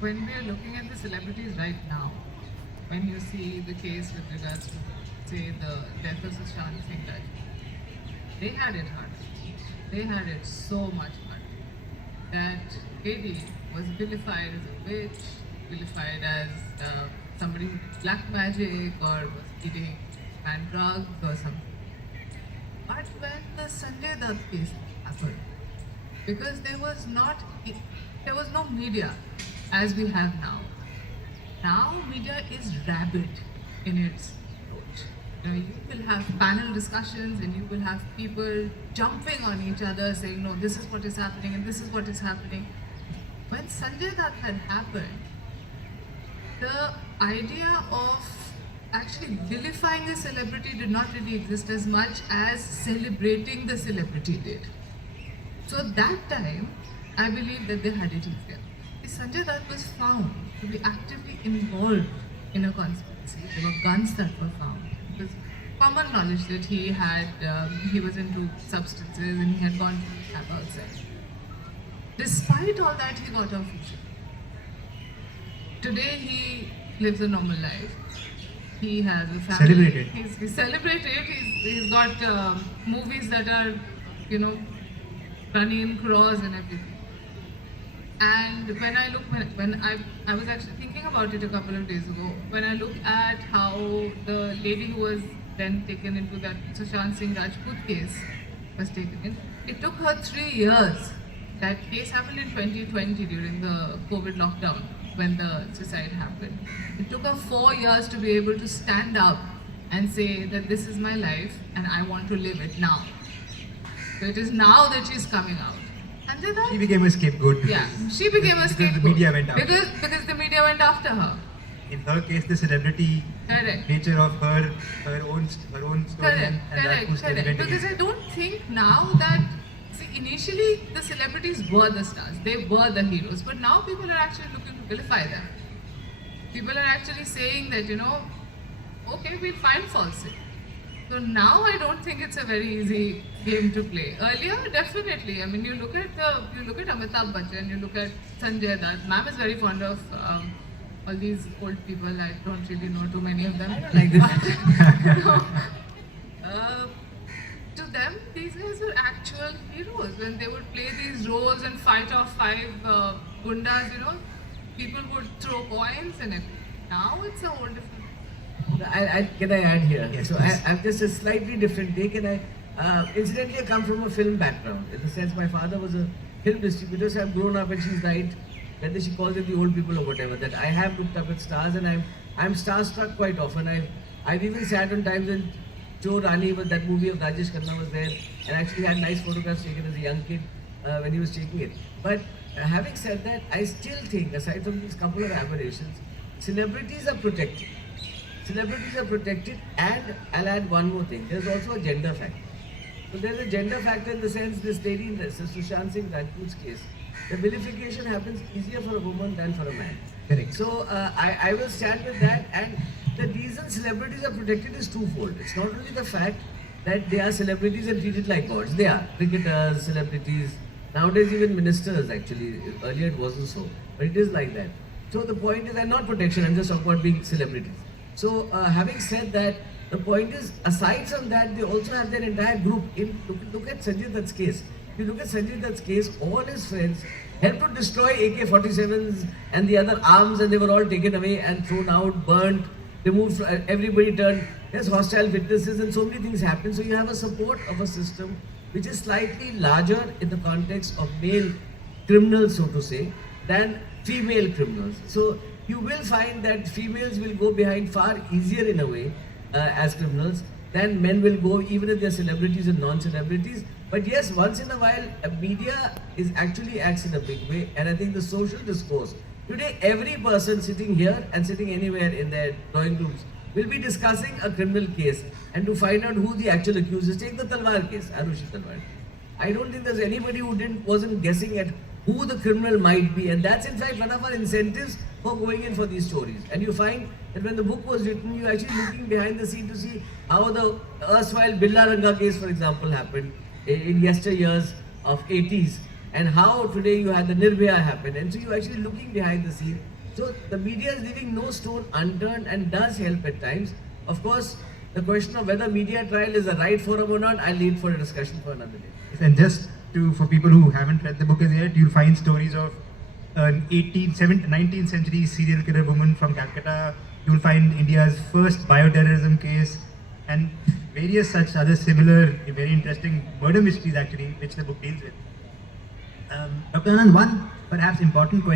when we are looking at the celebrities right now, when you see the case with regards to, say, the death of Sushant Singh Rajput, they had it hard. They had it so much hard that Katie was vilified as a witch, vilified as somebody who did black magic or was eating and drugs or something. But when the Sanjay Dutt case happened, because there was no media as we have now. Now media is rabid in its approach. You will have panel discussions and you will have people jumping on each other saying, no, this is what is happening and this is what is happening. When Sanjay Dutt had happened, the idea of actually vilifying a celebrity did not really exist as much as celebrating the celebrity did. So that time, I believe that they had it easier. Sanjay Dutt was found to be actively involved in a conspiracy. There were guns that were found. It was common knowledge that he was into substances and he had gone to rehab outside. Despite all that, he got off feature. Today, he lives a normal life. He has a family. Celebrated. He's celebrated. He's got movies that are, running in crores and everything. And when I look, when I was actually thinking about it a couple of days ago, when I look at how the lady who was then taken into that Sushant Singh Rajput case was taken in, it took her 3 years. That case happened in 2020 during the COVID lockdown when the suicide happened. It took her 4 years to be able to stand up and say that this is my life and I want to live it now. So it is now that she's coming out. She became a scapegoat. Yeah, she became a scapegoat. The media went after because the media went after her. In her case, the celebrity nature of her own story Correct. Because I don't think now that, initially the celebrities were the stars, they were the heroes, but now people are actually looking to vilify them. People are actually saying that, okay, we'll find falsehood. So now I don't think it's a very easy game to play. Earlier, definitely. I mean, you look at Amitabh Bachchan, you look at Sanjay Dutt. Ma'am is very fond of all these old people. I don't really know too many of them. I don't like this. To them, these guys were actual heroes. When they would play these roles and fight off 5 gundas, people would throw coins and everything. Now it's a whole different. Can I add here? Yes, so please. I'm just a slightly different take, and incidentally I come from a film background. In the sense, my father was a film distributor, so I've grown up, and she's right. Whether she calls it the old people or whatever, that I have looked up at stars, and I'm starstruck quite often. I've even sat on times when Joe Rani, was that movie of Rajesh Khanna, was there, and actually had nice photographs taken as a young kid when he was taking it. But having said that, I still think, aside from these couple of aberrations, celebrities are protected. Celebrities are protected, and I'll add one more thing. There's also a gender factor. So there's a gender factor in the sense this lady in Sushant Singh Rajput's case, the vilification happens easier for a woman than for a man. Correct. So I will stand with that, and the reason celebrities are protected is twofold. It's not only the fact that they are celebrities and treated like gods. They are cricketers, celebrities, nowadays even ministers actually. Earlier it wasn't so, but it is like that. So the point is, and not protection, I'm just talking about being celebrities. So having said that, the point is, aside from that, they also have their entire group. Look at Sanjay Dutt's case. If you look at Sanjay Dutt's case, all his friends helped to destroy AK-47s and the other arms, and they were all taken away and thrown out, burnt, removed. Everybody turned. There's hostile witnesses, and so many things happen. So you have a support of a system which is slightly larger in the context of male criminals, so to say, than female criminals. So you will find that females will go behind far easier in a way as criminals than men will go, even if they're celebrities and non-celebrities. But yes, once in a while, media actually acts in a big way, and I think the social discourse. Today, every person sitting here and sitting anywhere in their drawing rooms will be discussing a criminal case and to find out who the actual accused is. Take the Talwar case, Aarushi Talwar. I don't think there's anybody who wasn't guessing at who the criminal might be, and that's in fact one of our incentives for going in for these stories. And you find that when the book was written, you're actually looking behind the scene to see how the erstwhile Billa Ranga case, for example, happened in yesteryears of 80s. and how today you had the Nirbhaya happen, and so you're actually looking behind the scene. So the media is leaving no stone unturned and does help at times. Of course, the question of whether media trial is the right forum or not, I'll leave for a discussion for another day. And just for people who haven't read the book as yet, you'll find stories of an 19th century serial killer woman from Calcutta. You'll find India's first bioterrorism case and various such other similar, very interesting murder mysteries actually, which the book deals with. Dr. Anand, one perhaps important question